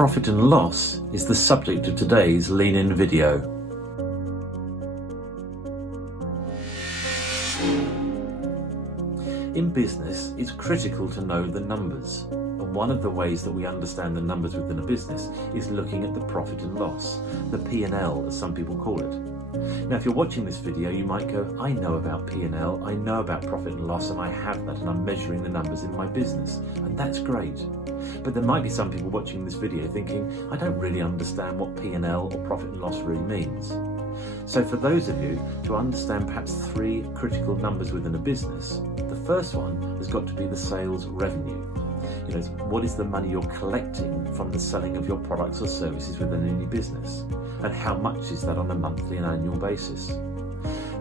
Profit and loss is the subject of today's Lean-In video. In business, it's critical to know the numbers. And one of the ways that we understand the numbers within a business is looking at the profit and loss, the P&L as some people call it. Now, if you're watching this video, you might go, I know about P&L, I know about profit and loss, and I have that, and I'm measuring the numbers in my business. And that's great. But there might be some people watching this video thinking, I don't really understand what P&L or profit and loss really means. So for those of you to understand perhaps three critical numbers within a business, the first one has got to be the sales revenue. You know, what is the money you're collecting from the selling of your products or services within any business? And how much is that on a monthly and annual basis?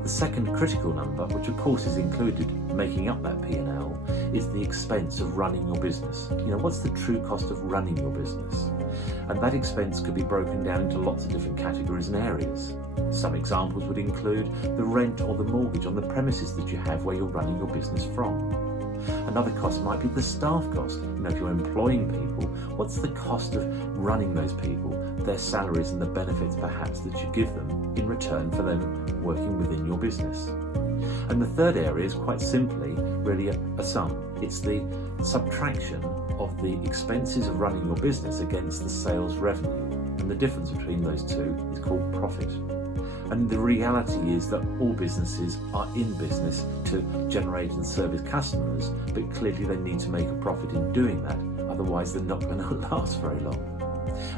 The second critical number, which of course is included making up that P&L, is the expense of running your business. You know, what's the true cost of running your business? And that expense could be broken down into lots of different categories and areas. Some examples would include the rent or the mortgage on the premises that you have where you're running your business from. Another cost might be the staff cost. You know, if you're employing people, what's the cost of running those people, their salaries and the benefits perhaps that you give them in return for them working within your business? And the third area is quite simply really a sum. It's the subtraction of the expenses of running your business against the sales revenue. And the difference between those two is called profit. And the reality is that all businesses are in business to generate and service customers, but clearly they need to make a profit in doing that, otherwise they're not going to last very long.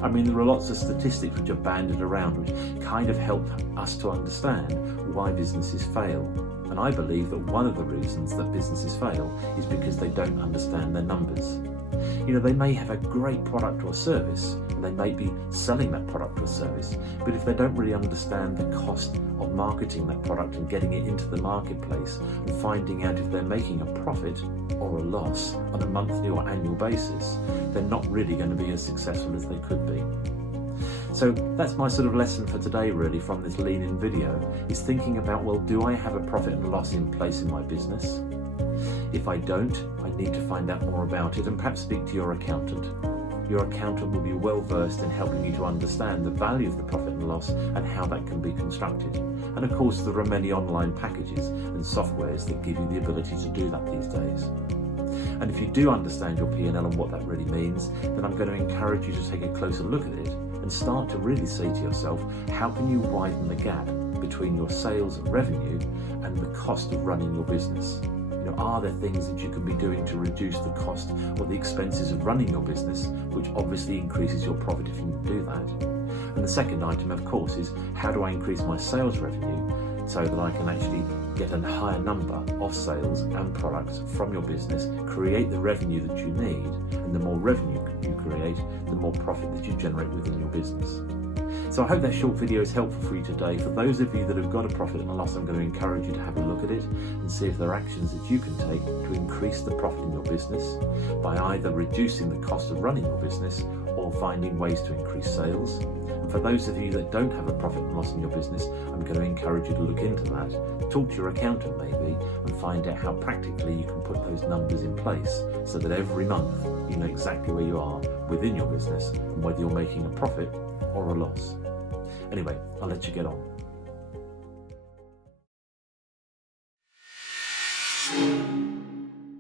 I mean, there are lots of statistics which are banded around which kind of help us to understand why businesses fail. And I believe that one of the reasons that businesses fail is because they don't understand their numbers. You know, they may have a great product or service, and they may be selling that product or service, but if they don't really understand the cost of marketing that product and getting it into the marketplace and finding out if they're making a profit or a loss on a monthly or annual basis, they're not really going to be as successful as they could be. So that's my sort of lesson for today really from this Lean-In video, is thinking about, well, do I have a profit and loss in place in my business? If I don't, I need to find out more about it and perhaps speak to your accountant. Your accountant will be well versed in helping you to understand the value of the profit and loss and how that can be constructed. And of course, there are many online packages and softwares that give you the ability to do that these days. And if you do understand your P&L and what that really means, then I'm going to encourage you to take a closer look at it and start to really say to yourself, how can you widen the gap between your sales and revenue and the cost of running your business? You know, are there things that you can be doing to reduce the cost or the expenses of running your business, which obviously increases your profit if you do that? And the second item, of course, is how do I increase my sales revenue so that I can actually get a higher number of sales and products from your business, create the revenue that you need, and the more revenue you create, the more profit that you generate within your business. So I hope that short video is helpful for you today. For those of you that have got a profit and a loss, I'm going to encourage you to have a look at it and see if there are actions that you can take to increase the profit in your business by either reducing the cost of running your business or finding ways to increase sales. And for those of you that don't have a profit and loss in your business, I'm going to encourage you to look into that, talk to your accountant maybe, and find out how practically you can put those numbers in place so that every month you know exactly where you are within your business and whether you're making a profit or a loss. Anyway, I'll let you get on.